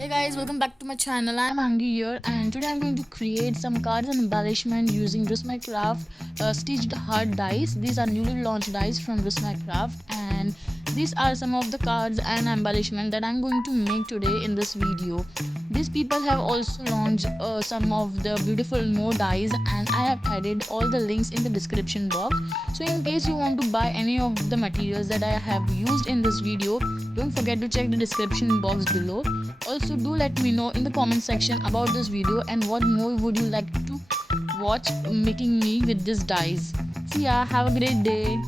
Hey guys, welcome back to my channel. I'm Angi here, and today I'm going to create some cards and embellishment using Rusmai Craft stitched hard dies. These are newly launched dies from Rusmai Craft, and these are some of the cards and embellishment that I'm going to make today in this video. These people have also launched some of the beautiful more dies, and I have added all the links in the description box. So in case you want to buy any of the materials that I have used in this video, don't forget to check the description box below. Also, do let me know in the comment section about this video and what more would you like to watch making me with these dies. See ya, have a great day.